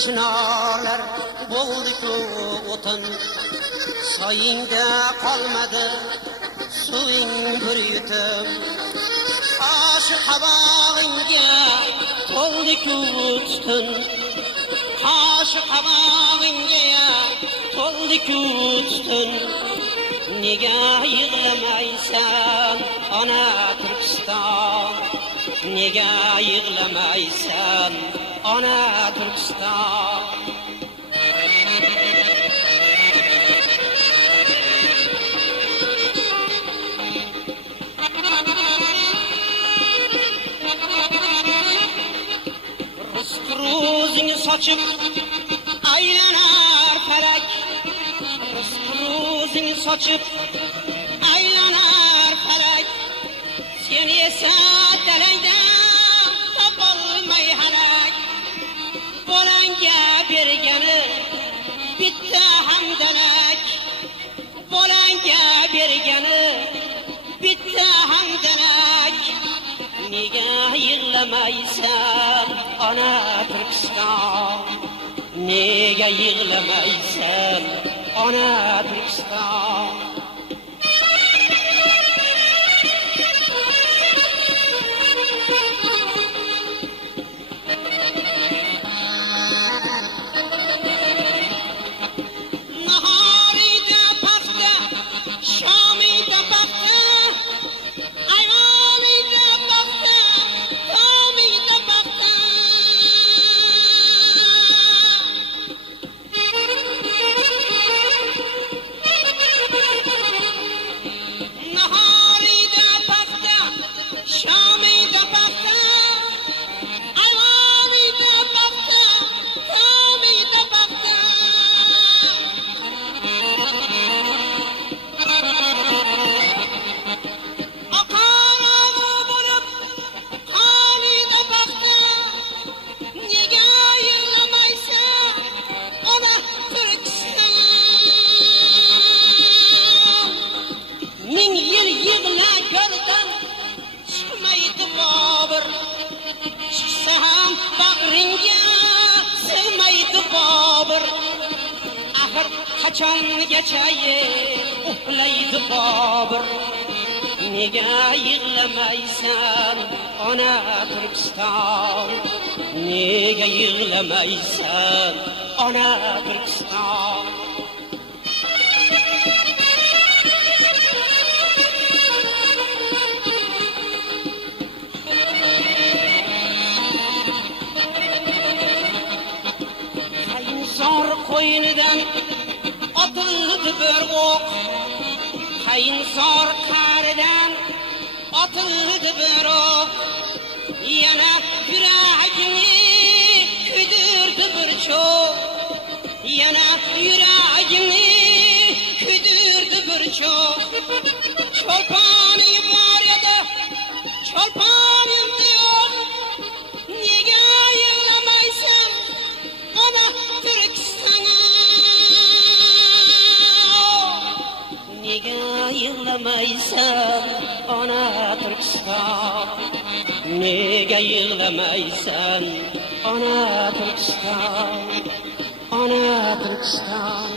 Chinorlar bo'ldi-ku o'tin, soyingda qolmadi suving bir yutum. Qoshi qabog'ingga to'ldi-ku tutun, qoshi qabog'ingga to'ldi-ku tutun. Nega yig'lamaysan ona Turkiston? Nega yig'lamaysan ona Turkiston? Ruzing sochib aylanar falak, ruzing sochib aylanar falak. Sen esa dalayda topolmay halak. Bolangga bergani bitta hamdalak, bolangga bergani bitta hamdalak. Nega yig'lamaysan ona Turkiston? Nega yig'lamaysan ona Turkiston? Nahorida paxta, shomida paxta, ayvonida paxta, tomida paxta. Nahorida paxta, shomida paxta, ayvonida paxta, tomida paxta. Aqarog'i bo'lib qonida paxta. Nega yig'lamaysan ona Turkiston? Ming yil yig'la ko'rdan chiqmaydi Bobur, chiqsa ham bag'ringga sig'maydi Bobur. Axir qachongacha uxlaydi Bobur? Nega yig'lamaysan ona Turkiston? Nega yig'lamaysan ona Turkiston? Qayinsor qo'ynidan otildi bir o'q, qayinsor qaridan otildi bir o'q. Yana yuragini kuydirdi bir cho'q, yana yuragini kuydirdi bir cho'q. Cho'lponing bor edi, cho'lponing yo'q. Nega yig'lamaysan ona Turkiston? Nega yig'lamaysan ona Turkiston? Nega yig'lamaysan ona Turkiston? Ona Turkiston.